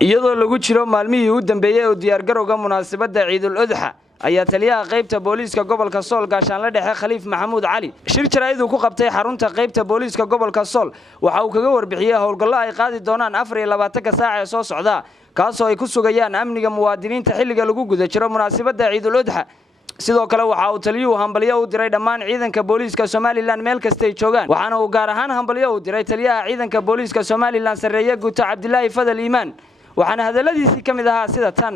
iyadoo lagu jiro maalmihii u dambeeyay oo diyaar garowga munaasabadda Ciidul Adha ayaa taliyaha qaybta booliiska gobolka Sool gaashaanle dhexe Khaliif Maxamuud Cali shir jaraa'id ku qabtay xarunta qaybta booliiska gobolka Sool waxa uu kaga warbixiyay howlgallo ay qaadi doonaan 24 saac ee soo socda kaasoo ay ku sugayaan amniga muwaadiniinta xilliga lagu guda jiro munaasabadda Ciidul Adha sidoo kale waxa uu taliyuhu hambalyo u diray dhammaan ciidanka booliiska Soomaaliland meel kasta ay joogaan waxaana uu gaar ahaan hambalyo u diray taliyaha ciidanka booliiska Soomaaliland sareeya guuta Cabdilaahi Fadal Iimaan waxaana hadaladiisii kamid ahaa sida tan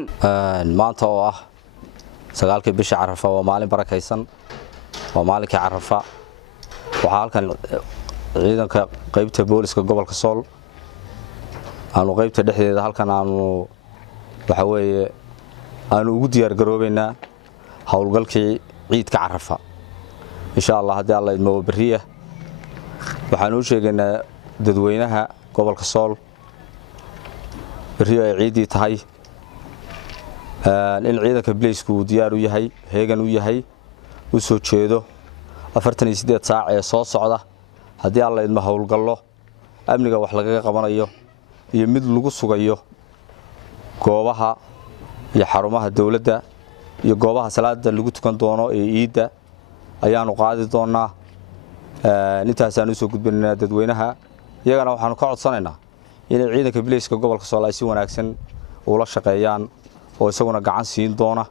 maanta oo ah sagaalkii bisha Carafa oo maalin barakaysan oo maalinka Carafa waxa halkan ciidanka qaybta booliiska gobolka Sool aanu qaybta dhexdeeda halkan aanu waxa weeye aanu ugu diyaar garoobaynaa howlgalkii ciidka Carafa insha Allah hadii Allah idmo bariya waxaan u sheegaynaa dadweynaha gobolka Sool bariya ciidii tahay in ciidanka booliisku diyaar u yahay heegan u yahay u soo jeedo 48 saac ee soo socda hadii Allah idmo howlgallo amniga wax laga qabanayo iyo mid lagu sugayo goobaha iyo xarumaha dawladda iyo goobaha salaada lagu tukan doono ee ciidda ayaanu qaadi doonaa intaas aan soo gudbinaa dadweynaha iyagana waxaan ka codsanaynaa in ciidanka booliiska gobolka Sool ay si wanaagsan ula shaqeeyaan oo isaguna gacan siin doona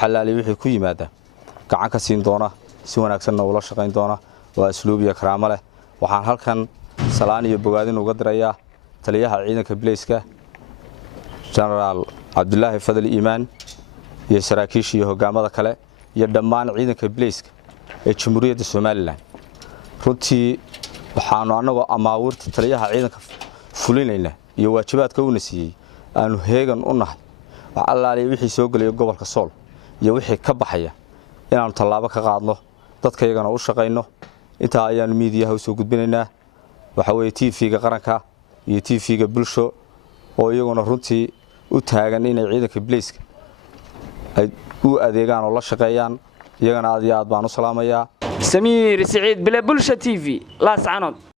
xalaali wixii ku yimaada gacan ka siin doona si wanaagsan ula shaqeyn doona waa asluub iyo karaamo leh waxaan halkan salaan iyo bogaadin uga dirayaa taliyaha ciidanka booliiska General Cabdilaahi Fadal Iimaan iyo saraakiisha iyo hogaamada kale iyo dhammaan ciidanka booliiska ee Jamhuuriyadda Soomaaliland runtii waxaanu anagu amaawirta taliyaha ciidanka fulinayna iyo waajibaadka uu nasiyay aanu heegan u nahay wax allaale wixii soo galay gobolka Sool iyo wixii ka baxaya inaanu tallaabo ka qaadno dadka iyagana u shaqeyno inta ayaan miidiyaha soo gudbinaynaa waxa weeye TV-ga qaranka iyo TV-ga bulsho oo iyaguna runtii u taagan inay ciidanka booliiska ay u adeegaan oo la shaqeeyaan iyagana aad iyo aad baan u salaamayaa Samiir Saciid Bile Bulsho TV Laascanood